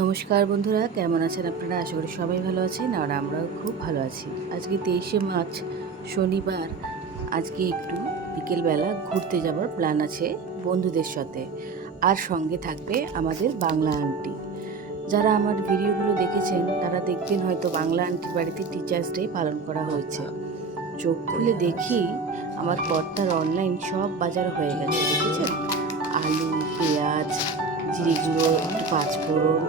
নমস্কার বন্ধুরা, কেমন আছেন আপনারা? আশা করি সবাই ভালো আছেন আর আমরাও খুব ভালো আছি। আজকে 23শে মার্চ শনিবার। আজকে একটু বিকেলবেলা ঘুরতে যাওয়ার প্ল্যান আছে বন্ধুদের সাথে, আর সঙ্গে থাকবে আমাদের বাংলা আন্টি। যারা আমার ভিডিওগুলো দেখেছেন তারা দেখবেন হয়তো বাংলা আন্টির বাড়িতে টিচার্স ডে পালন করা হয়েছে। চোখ খুলে দেখি আমার কর্তার অনলাইন সব বাজার হয়ে গেছে, দেখেছেন? আলু, পেঁয়াজ, জিরে গুঁড়ো, একটু পাঁচফোড়ন,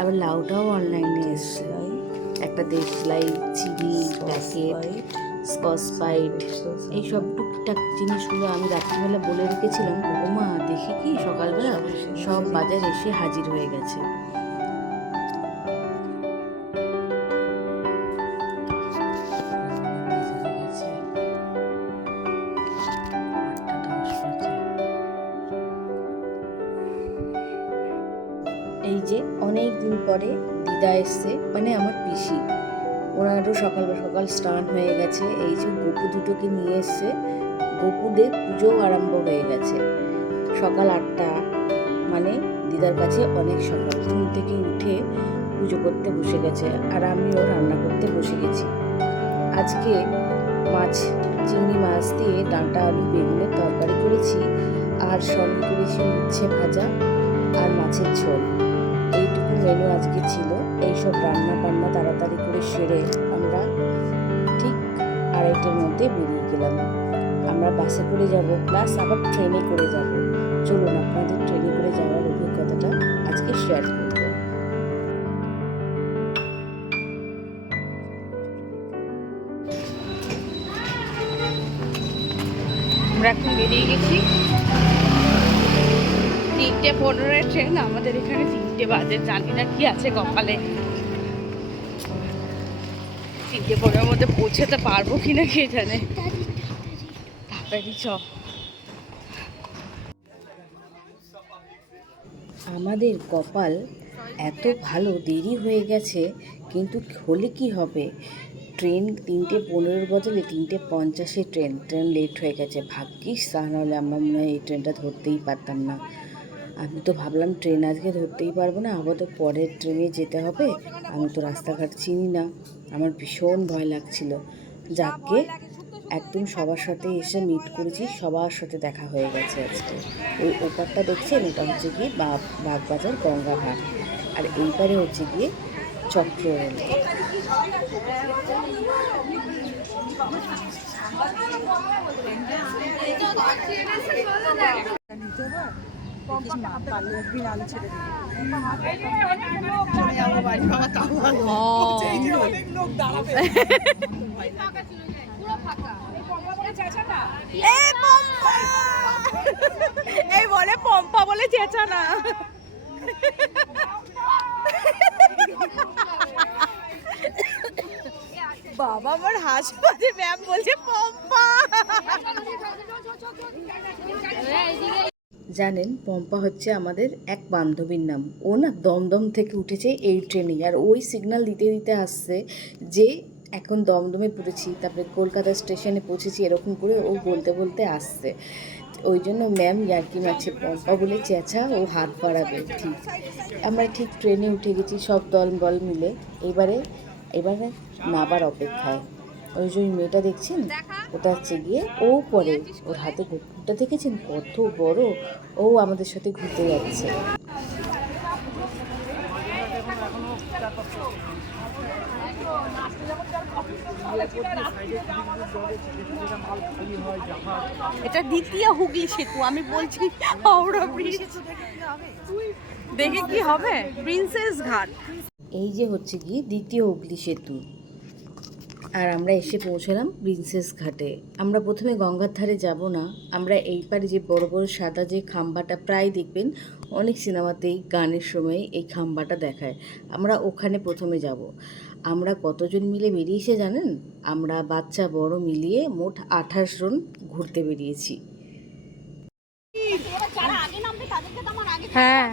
আবার লাউটাও অনলাইনে এসছে, একটা দেশলাই, চিনি প্যাকেট, স্কচ ব্রাইট, এইসব টুকটাক জিনিসগুলো আমি রাত্রিবেলা বলে রেখেছিলাম। ওমা দেখি কি সকালবেলা সব বাজার এসে হাজির হয়ে গেছে। এই যে অনেক দিন পরে দিদা এসছে, মানে আমার পিসি, ওনারও সকাল সকাল স্নান হয়ে গেছে। এই যে গপু দুটোকে নিয়ে এসছে, গপুদের পুজো আরম্ভ হয়ে গেছে সকাল 8টা, মানে দিদার কাছে অনেক সকাল। ঘুম থেকে উঠে পুজো করতে বসে গেছে আর আমিও রান্না করতে বসে গেছি। আজকে চিংড়ি মাছ দিয়ে ডাঁটা আলু বেগুনের তরকারি করেছি, আর সঙ্গে করেছি উচ্ছে ভাজা আর মাছের ঝোল। এইটুকু মেনু আজকে ছিল। এইসব রান্না বান্না তাড়াতাড়ি করে সেরে আমরা ঠিক 2:30টার মধ্যে বেরিয়ে গেলাম। আমরা বাসে করে যাব, প্লাস আবার ট্রেনে করে যাব। চলুন আপনাদের ট্রেনে করে যাওয়ার অভিজ্ঞতাটা আজকে শেয়ার করব। আমরা এখন বেরিয়ে গেছি। 3:15 ট্রেন, আমাদের এখানে 3টে বাজে। জানি না কি আছে কপালে, 3:15 মধ্যে পৌঁছাতে পারবো কিনা কে জানে। তাড়াতাড়ি চ। আমাদের কপাল এত ভালো, দেরি হয়ে গেছে, কিন্তু হলে কি হবে, ট্রেন 3:15 বদলে 3:50 ট্রেন লেট হয়ে গেছে। ভাগ্যিস, তা নাহলে আমরা মনে হয় এই ট্রেনটা ধরতেই পারতাম না। আমি তো ভাবলাম ট্রেন আজকে ধরতেই পারবো না, আবার তো পরের ট্রেনে যেতে হবে। আমি তো রাস্তাঘাট চিনি না, আমার ভীষণ ভয় লাগছিল। যাকে একদম সবার সাথে এসে মিট করেছি, সবার সাথে দেখা হয়ে গেছে আজকে। ওই ওপারটা দেখছেন, এটা হচ্ছে গিয়ে বাগবাজার গঙ্গাঘাট, আর এইবারে হচ্ছে গিয়ে চক্ররেল। এই বলে পম্পা বলে চেঁচা না। বাবা আমার হাসপাতে, ম্যাম বলছে পম্পা। জানেন, পম্পা হচ্ছে আমাদের এক বান্ধবীর নাম। ও না দমদম থেকে উঠেছে এই ট্রেনে, আর ওই সিগন্যাল দিতে দিতে আসছে যে এখন দমদমে পড়েছি, তারপরে কলকাতা স্টেশনে পৌঁছেছি, এরকম করে ও বলতে বলতে আসছে। ওই জন্য ম্যাম ইয়ার্কি মারছে, পম্পা বলে চেঁচা, ও হাত বাড়াবে। ঠিক আমরা ঠিক ট্রেনে উঠে গেছি সব দল মিলে। এবারে নাবার অপেক্ষায়। ওই যে ওই মেয়েটা দেখছেন, ওটা হচ্ছে গিয়ে ও পরে, ওর হাতে কুকুরটা দেখেছেন কত বড়, ও আমাদের সাথে ঘুরতে যাচ্ছে। এটা দ্বিতীয় হুগলি সেতু, আমি বলছি হাওড়া ব্রিজ দেখে কি হবে, প্রিন্সেস ঘাট। এই যে হচ্ছে কি দ্বিতীয় হুগলি সেতু, আর আমরা এসে পৌঁছলাম প্রিন্সেস ঘাটে। আমরা প্রথমে গঙ্গার ধারে যাব না, আমরা এই পারে যে বড় বড় সাদা যে খাম্বাটা, প্রায় দেখবেন অনেক সিনেমাতেই গানের সময় এই খাম্বাটা দেখায়, আমরা ওখানে প্রথমে যাব। আমরা কতজন মিলে বেরিয়েছে জানেন? আমরা বাচ্চা বড় মিলিয়ে মোট 28 জন ঘুরতে বেরিয়েছি। হ্যাঁ,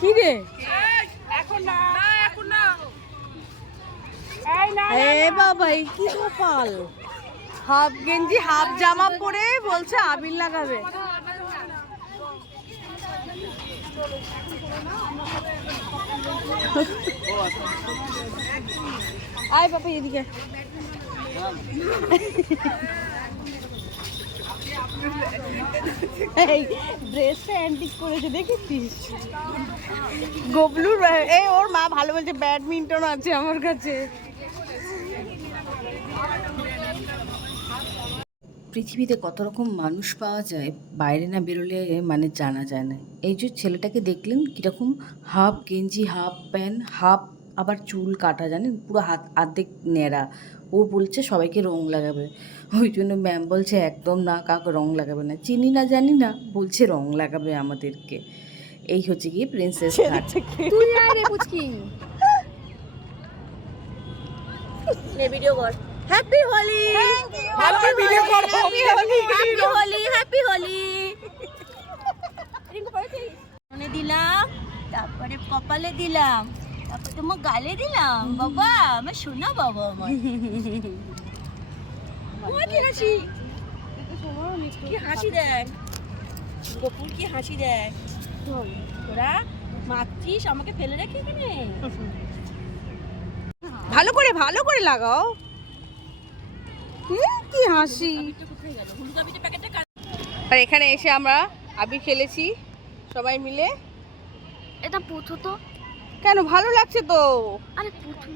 কি রে? এখন না, এখন না। বাবা এই কি কপাল, হাফ গেঞ্জি হাফ জামা পরে বলছে আবির লাগাবে। আয় বাবা এদিকে, এই ড্রেসটা অ্যান্টিক করেছে দেখেছিস? গবলুর এই ওর মা ভালো বলছে ব্যাডমিন্টন আছে আমার কাছে। পৃথিবীতে কত রকম মানুষ পাওয়া যায়, বাইরে না বেরোলে মানে জানা যায় না। এই যে ছেলেটাকে দেখলেন কীরকম হাফ গেঞ্জি হাফ প্যান্ট হাফ, আবার চুল কাটা জানেন পুরো হাত অর্ধেক ন্যাড়া। ও বলছে সবাইকে রং লাগাবে, ওই জন্য ম্যাম বলছে একদম না, কাউকে রং লাগাবে না, চিনি না জানি না, বলছে রং লাগাবে আমাদেরকে। এই হচ্ছে গিয়ে প্রিন্সেস ঘাট। তুই আয় রে পুচকি, নে ভিডিও কর। হ্যাপি হোলি, হ্যাপি ভিডিও কর, happy Holi, happy Holi, happy Holi. মনে দিলাম, তারপরে কপালে দিলাম, তারপর তোমার গালে দিলাম। বাবা আমার শোনা বাবা, আমার কি হাসি, কি হাসি দেখ গোপুর, কি হাসি দেখ। তোরা মারছিস আমাকে ফেলে রেখে এখানে। ভালো করে লাগাও, কি হাসি। আর এখানে এসে আমরা আবির খেলেছি সবাই মিলে। এটা পুথু তো, কেন ভালো লাগছে তো? আরে পুথু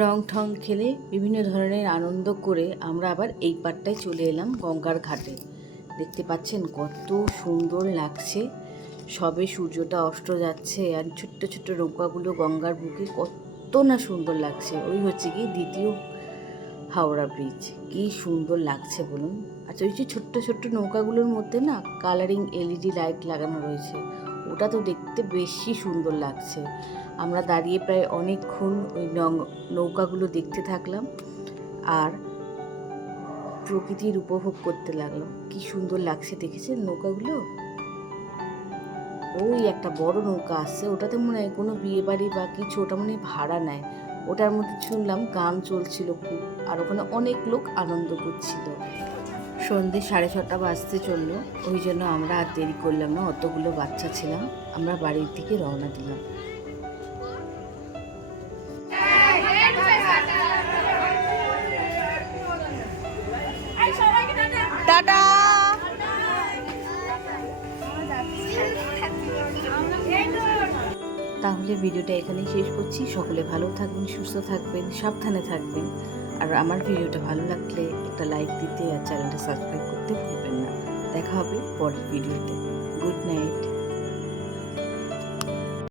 রং ঠং খেলে বিভিন্ন ধরনের আনন্দ করে আমরা আবার এই পাটটায় চলে এলাম গঙ্গার ঘাটে। দেখতে পাচ্ছেন কত সুন্দর লাগছে, সবে সূর্যটা অস্ত যাচ্ছে আর ছোট্ট ছোট্ট নৌকাগুলো গঙ্গার বুকে কত না সুন্দর লাগছে। ওই হচ্ছে কি দ্বিতীয় হাওড়া ব্রিজ, কি সুন্দর লাগছে বলুন। আচ্ছা ওই যে ছোট্ট ছোট্ট নৌকাগুলোর মধ্যে না কালারিং এলইডি লাইট লাগানো রয়েছে, ওটা তো দেখতে বেশি সুন্দর লাগছে। আমরা দাঁড়িয়ে প্রায় অনেকক্ষণ ওই নৌকাগুলো দেখতে থাকলাম আর প্রকৃতির উপভোগ করতে লাগলাম। কি সুন্দর লাগছে দেখেছেন নৌকাগুলো। ওই একটা বড় নৌকা আসছে, ওটাতে মনে হয় কোনো বিয়ে বাড়ি বা কিছু, ওটা মনে হয় ভাড়া নেয়। ওটার মধ্যে শুনলাম গান চলছিল খুব, আর ওখানে অনেক লোক আনন্দ করছিল। সন্ধ্যে 6:30 বাজতে চললো, ওই জন্য আমরা আর দেরি করলাম না, অতগুলো বাচ্চা ছিলাম, আমরা বাড়ির দিকে রওনা দিলাম। টাটা। তাহলে ভিডিওটা এখানেই শেষ করছি। সকলে ভালো থাকবেন, সুস্থ থাকবেন, সাবধানে থাকবেন। আর আমার ভিডিওটা ভালো লাগলে একটা লাইক দিতে আর চ্যানেলটা সাবস্ক্রাইব করতে ভুলবেন না। দেখা হবে পরের ভিডিওতে। Good night.